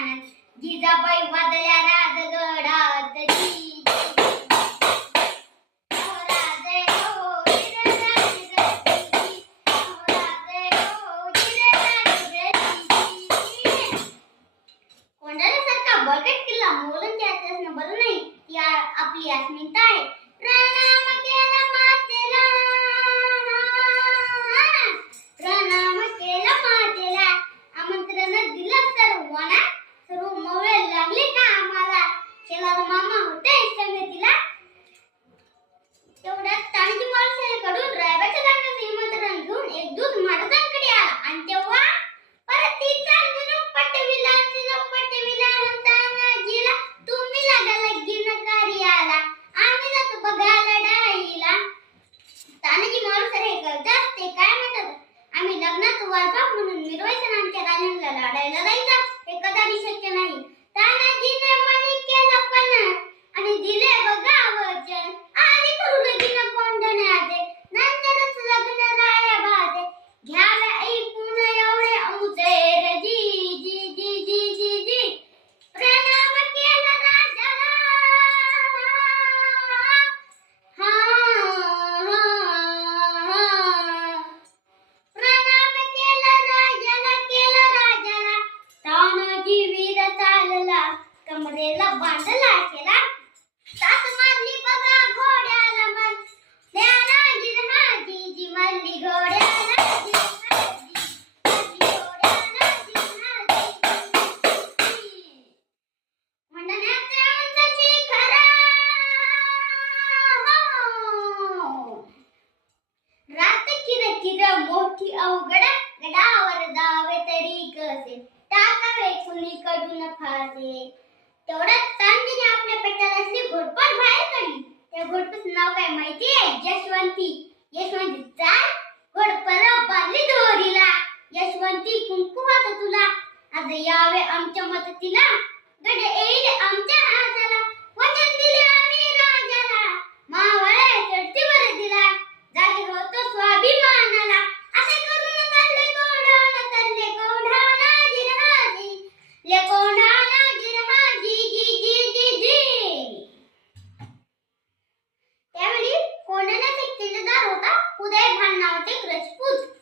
ध्यानात जिजाबाई वादल्या राजगडात बळकट किल्ला बरं नाही. ती आपली अस्मिता आहे प्रणाम केला मातेला लग्नात म्हणून मिरवायचं आमच्या राजांना लढायला जायचा हे कदापि शक्य नाही. कमरेला बांधला केला सात मारली बघा घोड्याला मन ज्ञानाजी हा जी मारली घोड्याला मोठी अवघड गडावर जावे तरी कसे टाकावे कुणीकडून फासे तेवढ्यात तांदीने आपल्या पेटाला असली घोटपट बाहेर काढली त्या घोटपच नाव काय माहितीये यशवंती. यशवंती चाल घोडपला बांधली दोरीला. यशवंती कुंकुमात तुला. आज यावे आमच्या मदतीला. उदय भान नावाचे रजपूत.